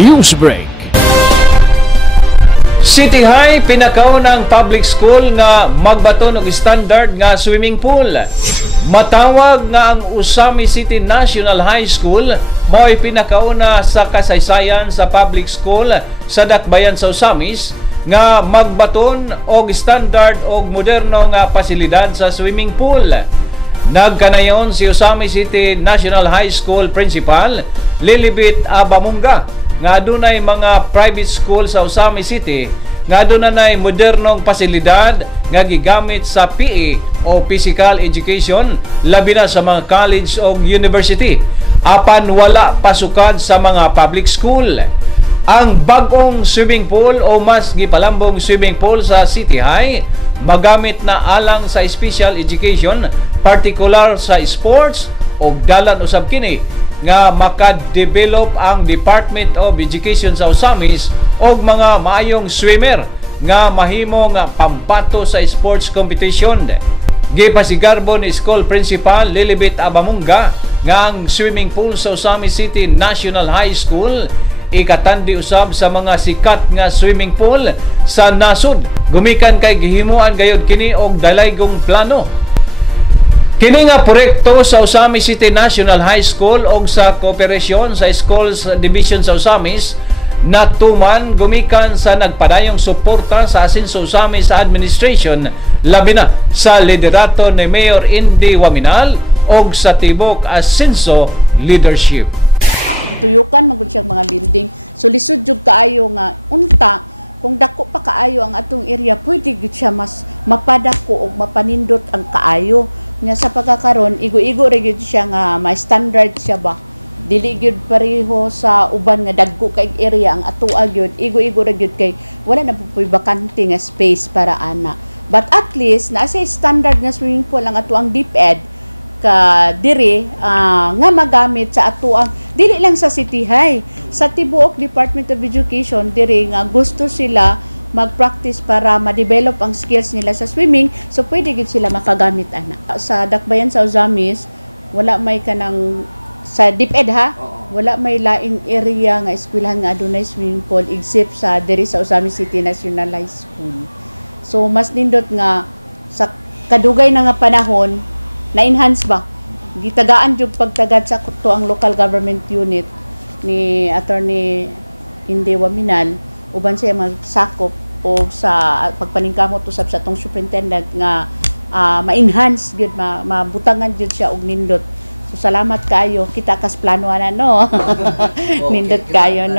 News Break. City High pinakaw ng public school nga magbaton og standard nga swimming pool. Matawag nga ang Usami City National High School mao'y pinakauna sa kasaysayan sa public school sa Dakbayan sa Usamis nga magbaton og standard og moderno nga pasilidad sa swimming pool. Nagkanayon si Usami City National High School Principal Lilibet Abamunga nga adunay mga private school sa Usami City nga adunay modernong pasilidad nga gigamit sa PE o Physical Education labi na sa mga college o university apan wala pasukad sa mga public school. Ang bagong swimming pool o mas gipalambong swimming pool sa City High magamit na alang sa special education, particular sa sports o dalan usab kini nga maka-develop ang Department of Education sa Usamis og mga maayong swimmer nga mahimong pambato sa sports competition. Gipasigarbo ni School Principal Lilibet Abamunga nga ang swimming pool sa Usami City National High School ikatandi usab sa mga sikat nga swimming pool sa nasud. Gumikan kay gihimuan gayud kini og dalaygong plano. Kini nga proyekto sa Usami City National High School og sa kooperasyon sa Schools Division sa Usamis natuman gumikan sa nagpadayong suporta sa Asenso Usamis Administration labi na sa liderato ni Mayor Indy Waminal og sa tibok Asenso leadership. Tuyukan magud siya mga building, so lisod jud kaayo nga unta kung dako pa kaayo ang atong area pwede gud siya mas mapadako og mapanindot ang kaayo nya sa pagkakaron igo-igo ra gyud siya nga may standard siya ba dili gyud pareho sa uban nga dagko kay area ang atoa gyud igo-igo ra gyud kay wala na puy bakante nga space para ana, but at least na say standard nga swimming pool ang atoang DepEd ka dire nga magamit sa atoang dili lang sa City High, sa tibuok Department of Education dire nga gusto sila mag-practice para ma-develop ang skills nila sa swimming, so pwede gid sila makagamit ana. Sa Dakbayan sa Usamis wala may kanang sa DepEd ha, wala may laing area nga eskwelahan nga adunay swimming pool except sa dire sa Usami City National High School. So mas nindot nga sa kadugay na nga panahon na-enhance ba? Gitagaan jud pagtagad sa to ang local government unit ni Attorney Indy Waminal uban siya magsakop o sa pagpaningkamot usab sa tong superintendent nga ma-enhance gid mabutangan jud siya og nindot. So salamat kayo kita kas plano ana no. Nindot kayo no.